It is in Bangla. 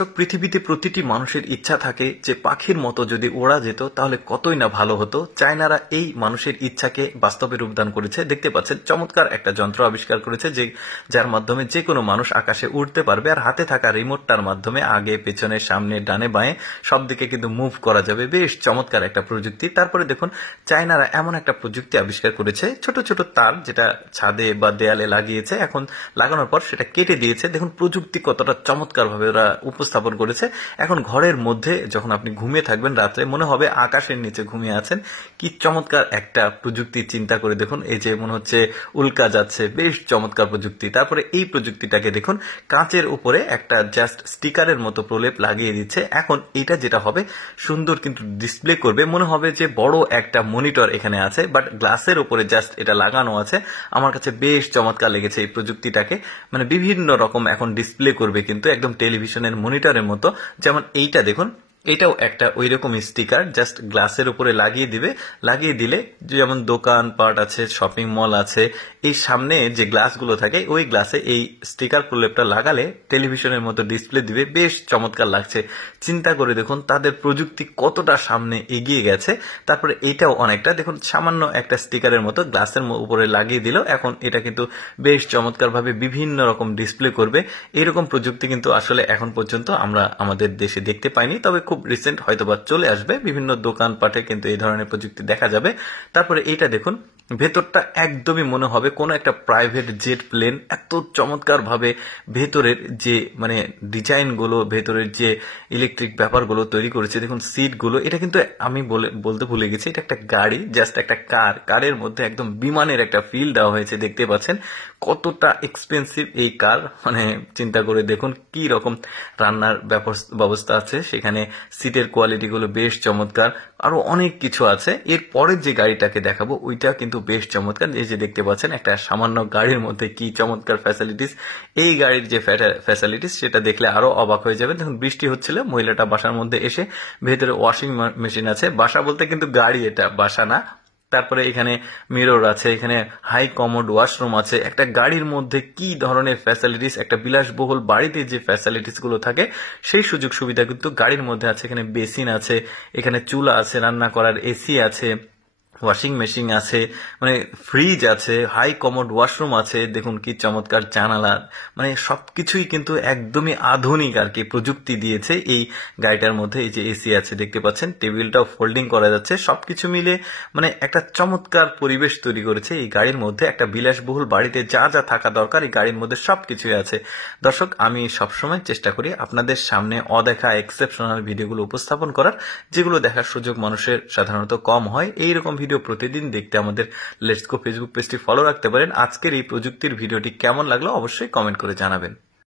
পৃথিবীতে প্রতিটি মানুষের ইচ্ছা থাকে যে পাখির মতো যদি ওড়া যেত তাহলে কতই না ভালো হতো। চায়নারা এই মানুষের ইচ্ছাকে বাস্তবে রূপদান করেছে। দেখতে পাচ্ছেন চমৎকার একটা যন্ত্র আবিষ্কার করেছে যার মাধ্যমে যে কোনো মানুষ আকাশে উড়তে পারবে, আর হাতে থাকা রিমোটটার মাধ্যমে আগে পেছনে সামনে ডানে বাঁয়ে সব দিকে কিন্তু মুভ করা যাবে। বেশ চমৎকার একটা প্রযুক্তি। তারপরে দেখুন চায়নারা এমন একটা প্রযুক্তি আবিষ্কার করেছে, ছোট ছোট তার যেটা ছাদে বা দেয়ালে লাগিয়েছে, এখন লাগানোর পর সেটা কেটে দিয়েছে। দেখুন প্রযুক্তি কতটা চমৎকার ভাবে ওরা উপস্থাপন করেছে। এখন ঘরের মধ্যে যখন আপনি ঘুমিয়ে থাকবেন রাত্রে, মনে হবে আকাশের নিচে ঘুমিয়ে আছেন। কি চমৎকার একটা প্রযুক্তি, চিন্তা করে দেখুন। এই যে মনে হচ্ছে উল্কা যাচ্ছে, বেশ চমৎকার প্রযুক্তি। তারপরে এই প্রযুক্তিটাকে দেখুন কাঁচের উপরে একটা জাস্ট স্টিকারের মতো প্রলেপ লাগিয়ে দিচ্ছে। এখন এটা যেটা হবে সুন্দর কিন্তু ডিসপ্লে করবে, মনে হবে যে বড় একটা মনিটর এখানে আছে, বাট গ্লাসের উপরে জাস্ট এটা লাগানো আছে। আমার কাছে বেশ চমৎকার লেগেছে এই প্রযুক্তিটাকে। মানে বিভিন্ন রকম এখন ডিসপ্লে করবে কিন্তু একদম টেলিভিশনের মনিটরের মতো। যেমন এইটা দেখুন, এটাও একটা ওই রকম স্টিকার, জাস্ট গ্লাসের উপরে লাগিয়ে দিবে। লাগিয়ে দিলে যেমন দোকান পাট আছে, শপিং মল আছে, এই সামনে যে গ্লাসগুলো থাকে ওই গ্লাসে এই স্টিকার প্রলেপটা লাগালে টেলিভিশনের মতো ডিসপ্লে দিবে। বেশ চমৎকার লাগছে। চিন্তা করে দেখুন তাদের প্রযুক্তি কতটা সামনে এগিয়ে গেছে। তারপরে এইটাও অনেকটা দেখুন সামান্য একটা স্টিকারের মতো গ্লাসের উপরে লাগিয়ে দিল, এখন এটা কিন্তু বেশ চমৎকার ভাবে বিভিন্ন রকম ডিসপ্লে করবে। এইরকম প্রযুক্তি কিন্তু আসলে এখন পর্যন্ত আমরা আমাদের দেশে দেখতে পাইনি, তবে খুব রিসেন্ট হয়তোবা চলে আসবে। বিভিন্ন দোকানপাটে কিন্তু এই ধরনের প্রযুক্তি দেখা যাবে। তারপরে এইটা দেখুন, ভেতরটা একদমই মনে হবে কোনো একটা প্রাইভেট জেট প্লেন। এত চমৎকার ভাবে ভেতরের যে মানে ডিজাইন গুলো, ভেতরের যে ইলেকট্রিক ব্যাপারগুলো তৈরি করেছে দেখুন, সিট গুলো, এটা কিন্তু আমি বলতে ভুলে গেছি, এটা একটা গাড়ি, জাস্ট একটা কারের মধ্যে একদম বিমানের একটা ফিল দেওয়া হয়েছে। দেখতে পাচ্ছেন কতটা এক্সপেন্সিভ এই কার। মানে চিন্তা করে দেখুন কি রকম রান্নার ব্যবস্থা আছে সেখানে, সিটের কোয়ালিটি গুলো বেশ চমৎকার, আরো অনেক কিছু আছে। এর পরের যে গাড়িটাকে দেখাবো ওইটা কিন্তু বেশ চমৎকার। এই যে দেখতে পাচ্ছেন একটা সামান্য গাড়ির মধ্যে কি চমৎকার ফ্যাসিলিটিস। এই গাড়ির যে ফ্যাসিলিটিস সেটা দেখলে আরো অবাক হয়ে যাবে। দেখুন বৃষ্টি হচ্ছিল, মহিলাটা বাসার মধ্যে এসে ভেতরে ওয়াশিং মেশিন আছে। বাসা বলতে কিন্তু গাড়ি, এটা বাসা না। তারপরে এখানে মিরর আছে, এখানে হাই কমোড ওয়াশরুম আছে। একটা গাড়ির মধ্যে কি ধরনের ফ্যাসিলিটিস, একটা বিলাসবহুল বাড়িতে যে ফ্যাসিলিটিস গুলো থাকে সেই সুযোগ সুবিধা কিন্তু গাড়ির মধ্যে আছে। এখানে বেসিন আছে, এখানে চুলা আছে রান্না করার, এসি আছে, ওয়াশিং মেশিন আছে, মানে ফ্রিজ আছে, হাই কমোড ওয়াশরুম আছে। দেখুন কি চমৎকার জানালা, মানে সবকিছুই কিন্তু একদমই আধুনিক আর কি প্রযুক্তি দিয়েছে এই গাড়িটার মধ্যে। এই যে এসি আছে দেখতে পাচ্ছেন, টেবিলটাও ফোল্ডিং করা যাচ্ছে। সবকিছু মিলে মানে একটা চমৎকার পরিবেশ তৈরি করেছে এই গাড়ির মধ্যে। একটা বিলাসবহুল বাড়িতে যা যা থাকা দরকার এই গাড়ির মধ্যে সবকিছুই আছে। দর্শক, আমি সবসময় চেষ্টা করি আপনাদের সামনে অদেখা এক্সেপশনাল ভিডিওগুলো উপস্থাপন করার, যেগুলো দেখার সুযোগ মানুষের সাধারণত কম হয়। এইরকম ভিডিও প্রতিদিন দেখতে আমাদের লেটস গো ফেসবুক পেজটি ফলো রাখতে পারেন। আজকের এই প্রযুক্তির ভিডিওটি কেমন লাগলো অবশ্যই কমেন্ট করে জানাবেন।